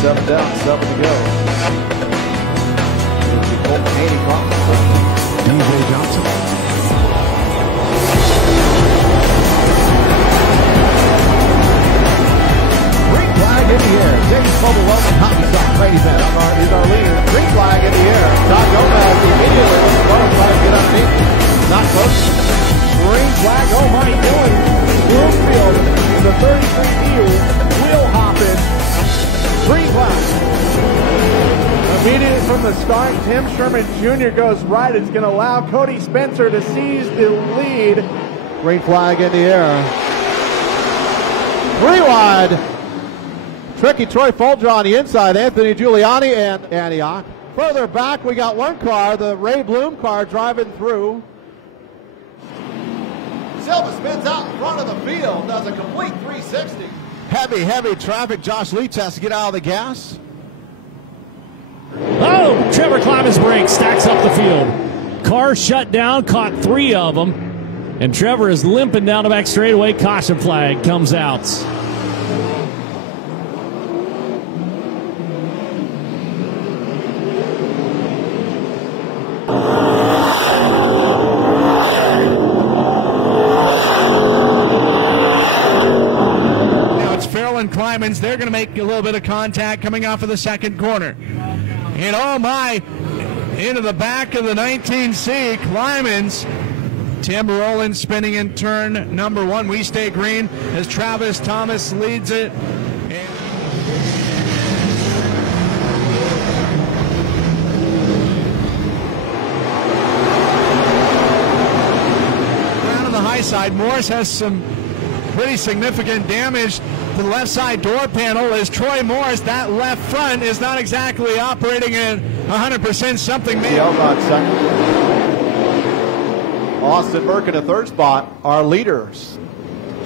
7 down, 7 to go. DJ Johnson. Green flag in the air. James Bubble hops off Brady Bennett. He's our leader. Green flag in the air. Todd Gomez immediately was going to try to get underneath. Not close. Green flag. Oh my, Dylan Bloomfield, the 33E, wheel hopping. Green flag. Immediately from the start, Tim Sherman Jr. goes right. It's going to allow Cody Spencer to seize the lead. Green flag in the air. 3 wide. Tricky Troy Folger on the inside. Anthony Giuliani and Antioch. Further back, we got one car, the Ray Bloom car, driving through. Silva spins out in front of the field, does a complete 360. Heavy traffic. Josh Leach has to get out of the gas. Oh, Trevor climbed his brakes, stacks up the field. Car shut down, caught 3 of them. And Trevor is limping down the back straightaway. Caution flag comes out. Climans, they're going to make a little bit of contact coming off of the second corner. And oh my, into the back of the 19C, Climans. Tim Rowland spinning in turn number 1. We stay green as Travis Thomas leads it. Down on the high side, Morris has some pretty significant damage to the left side door panel as Troy Morris, that left front is not exactly operating at 100%. Something may have second. Austin Burke in the 3rd spot. Our leaders.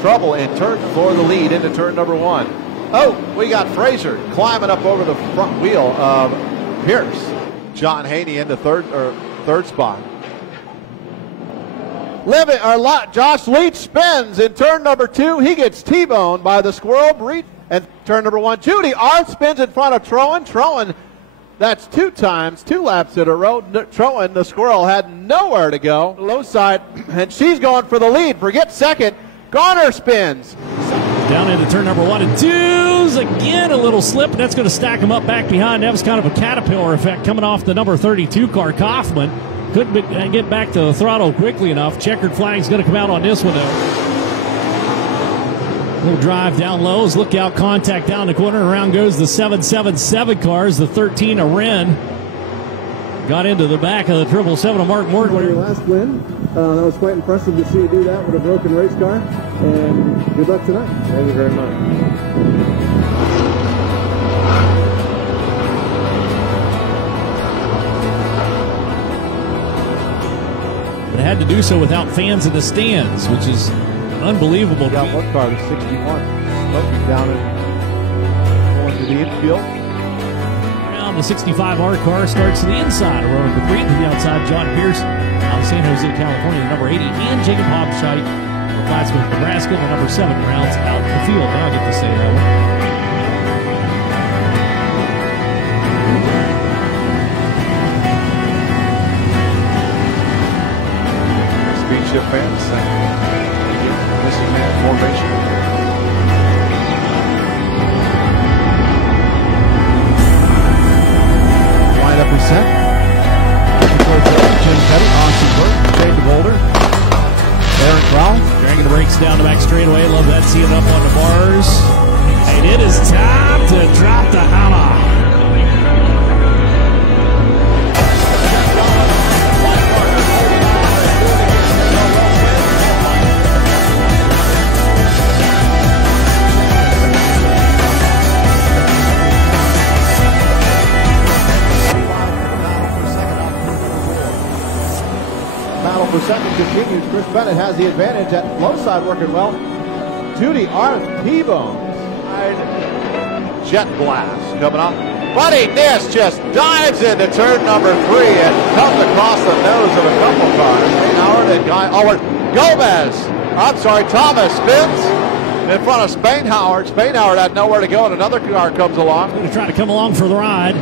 Trouble in turn for the lead into turn number 1. Oh, we got Frazier climbing up over the front wheel of Pierce. John Haney in the third spot. Josh Leach spins in turn number 2. He gets T-boned by the Squirrel. And turn number 1, Judy Arth spins in front of Trowan. Trowan, that's 2 laps in a row. Trowan, the Squirrel, had nowhere to go. Low side, and she's going for the lead. Forget second. Garner spins. Down into turn number 1 and 2's again a little slip, and that's going to stack him up back behind. That was kind of a caterpillar effect coming off the number 32 car, Kaufman. Couldn't get back to the throttle quickly enough. Checkered flag's going to come out on this one, though. Little drive down lows. Look out, contact down the corner. Around goes the 777 cars. The 13 of Wren got into the back of the 777 of Mark Morgan. Your last win. That was quite impressive to see you do that with a broken race car. And good luck tonight. Thank you very much. But had to do so without fans in the stands, which is unbelievable. We got one car, the 61, smoking down and going to the infield. Around the 65R car starts to the inside of row number 3, to the outside, John Pierce out of San Jose, California, number 80, and Jacob Hobscheit from Plattsburgh, Nebraska, the number 7 rounds out the field. Now I get to say that one. Speedship fans, missing man formation. Line up reset. Jim Petty, Austin Burke, Shane DeVolder, Aaron Crowell. Dragging the brakes down the back straightaway. Love that, see it up on the bars. And it is time to drop the hammer. Battle for second continues. Chris Bennett has the advantage at low side, working well. Judy Arth T-bones. Jet blast coming up. Buddy Ness just dives into turn number 3 and comes across the nose of a couple cars. Howard and Guy Allward. Thomas spins. in front of Spainhauer. Spainhauer had nowhere to go, and another car comes along. Going to try to come along for the ride.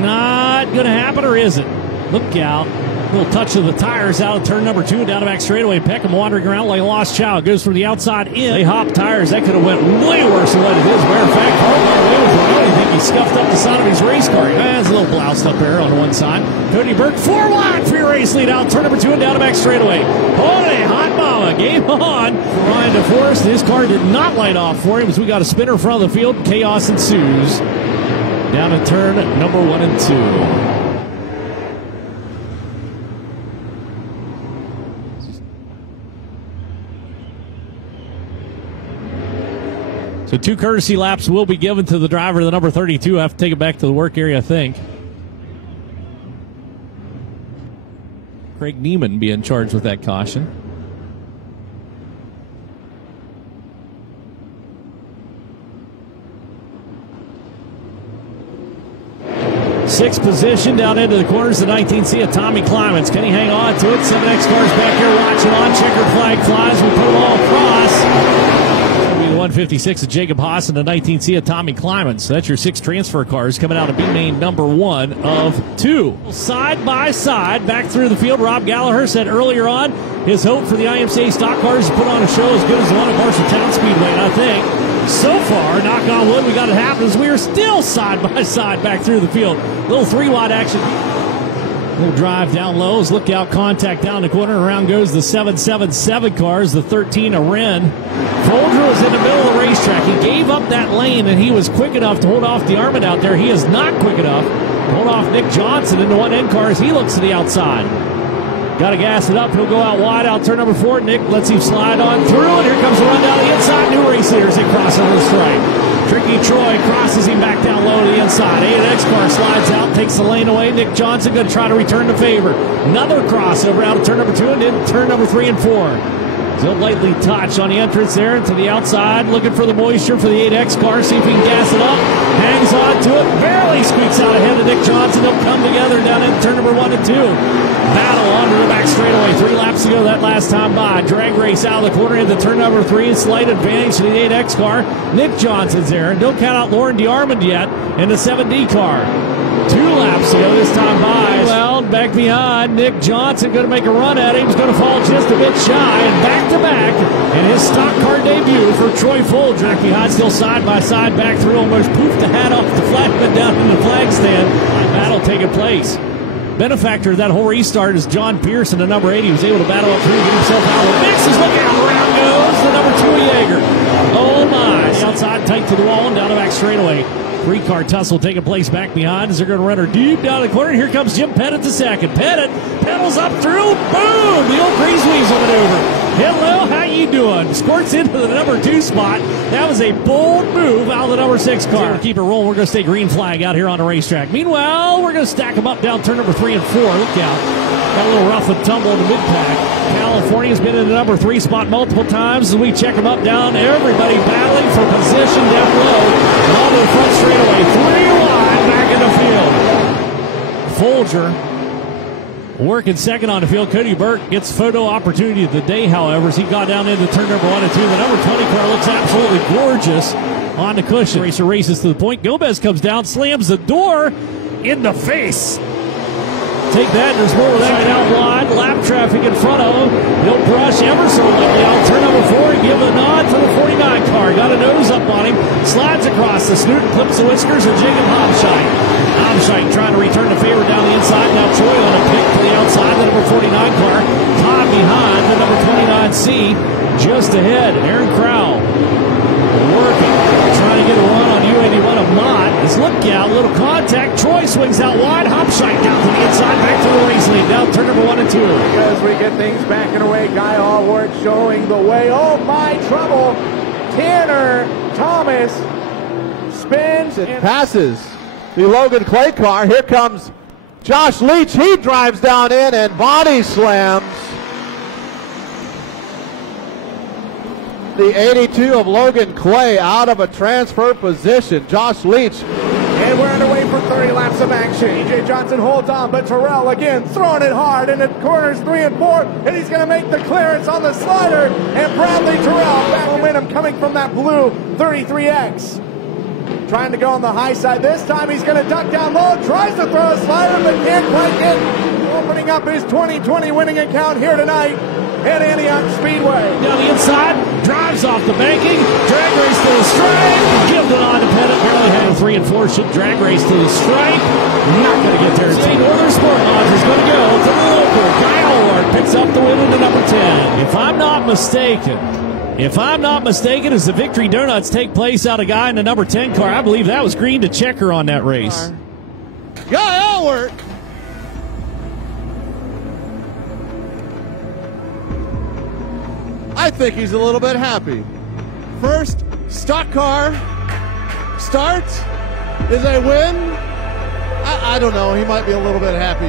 Not going to happen, or is it? Look out. Little touch of the tires out of turn number 2 down the back straightaway. Peckham wandering around like a lost child. Goes from the outside in. They hop tires. That could have went way worse than what it is. Matter of fact, I think he scuffed up the side of his race car. There's a little bloused up there on one side. Cody Burke 4 wide for your race lead out. Turn number 2 and down the back straightaway. Holy hot mama. Game on. Ryan DeForest. His car did not light off for him as we got a spinner in front of the field. Chaos ensues. Down to turn number 1 and 2. So 2 courtesy laps will be given to the driver, the number 32. I have to take it back to the work area, I think. Craig Neiman being charged with that caution. Sixth position down into the corners, the 19C of Tommy Climans. Can he hang on to it? 7X cars back here watching on. Checkered flag flies. We put them all across. 156 of Jacob Haas and the 19C of Tommy Climans. So that's your 6 transfer cars coming out of B-Main number 1 of 2. Side by side, back through the field. Rob Gallagher said earlier on his hope for the IMCA stock cars is to put on a show as good as the one at Marshalltown Speedway. And I think so far, knock on wood, we got it happen as we are still side by side back through the field. Little 3-wide action. Little drive down lows, look out, contact down the corner, around goes the 777 cars, the 13 of Wren. Folger was in the middle of the racetrack. He gave up that lane, and he was quick enough to hold off the Armand out there. He is not quick enough to hold off Nick Johnson into one end car as he looks to the outside. Got to gas it up. He'll go out wide, out turn number 4. Nick lets him slide on through, and here comes the run down the inside. New race leaders, they cross over the stripe. Tricky Troy crosses him back down low to the inside. A&X car slides out, takes the lane away. Nick Johnson going to try to return the favor. Another crossover out of turn number 2 and in turn number 3 and 4. He'll lightly touch on the entrance there and to the outside, looking for the moisture for the 8X car. See if he can gas it up. Hangs on to it, barely squeaks out ahead of Nick Johnson. They'll come together down in turn number 1 and 2. Battle onto the back straightaway. 3 laps to go that last time by. Drag race out of the corner into turn number 3. Slight advantage to the 8X car. Nick Johnson's there. And don't count out Lauren DeArmond yet in the 7D car. 2 laps to go this time by. Well, back behind, Nick Johnson going to make a run at him. He's going to fall just a bit shy. And back to back in his stock car debut for Troy Folger. Back behind, still side by side, back through, almost poofed the hat off the flagman down in the flag stand. Battle taking place. Benefactor of that whole restart is John Pearson, the number 8. He was able to battle up through, get himself out of the mix. He's looking out, around goes the number 2 Jaeger. Oh my. Outside, tight to the wall and down the back straightaway. 3-car tussle taking place back behind as they're going to run her deep down the corner. Here comes Jim Pettit to second. Pettit pedals up through. Boom! The old Grease Weasel maneuver. Hello, how you doing? Squirts into the number 2 spot. That was a bold move out of the number 6 car. Keep it rolling. We're going to stay green flag out here on the racetrack. Meanwhile, we're going to stack them up down turn number 3 and 4. Look out. Got a little rough and tumble in the mid-pack. California's been in the number 3 spot multiple times as we check them up down. Everybody battling for position down low. And on to the front straightaway. 3 wide back in the field. Folger working second on the field. Cody Burke gets photo opportunity of the day, however, as he got down into turn number 1 and 2. The number 20 car looks absolutely gorgeous on the cushion. Racer races to the point. Gomez comes down, slams the door in the face. Take that, there's more of that out wide. Lap traffic in front of him. He'll brush ever so lightly out turn number 4 and give a nod to the 49 car. Got a nose up on him. Slides across the snoot, clips the whiskers, and Jacob Hauptscheid. Hauptscheid trying to return the favor down the inside. Now Troy on a pick to the outside. The number 49 car. Todd behind the number 29C. Just ahead. Aaron Crowell working. Trying to get a run on U81 of Mott. Let's look out. Little contact. Troy swings out wide. Hauptscheid down to the inside. Back to the race lead. Down turn number 1 and 2. As we get things backing away, Guy Allward showing the way. Oh my trouble. Tanner Thomas spins and passes the Logan Clay car. Here comes Josh Leach. He drives down in and body slams the 82 of Logan Clay out of a transfer position. Josh Leach. And we're underway for 30 laps of action. EJ Johnson holds on, but Terrell again throwing it hard into corners 3 and 4, and he's going to make the clearance on the slider. And Bradley Terrell, that momentum coming from that blue 33X. Trying to go on the high side this time. He's going to duck down low, tries to throw a slider, but can't quite get. Opening up his 2020 winning account here tonight at Antioch Speedway. Down the inside, drives off the banking, drag race to the stripe, gives it on independent, barely had a 3 and 4, should drag race to the stripe, not going to get there. St. Northern Sport Lodge is going to go to the local. Kyle Ward picks up the win into number 10. If I'm not mistaken, as the victory donuts take place out of guy in the number 10 car, I believe that was green to checker on that race. Guy Allward. I think he's a little bit happy. First stock car start is a win. I don't know. He might be a little bit happy.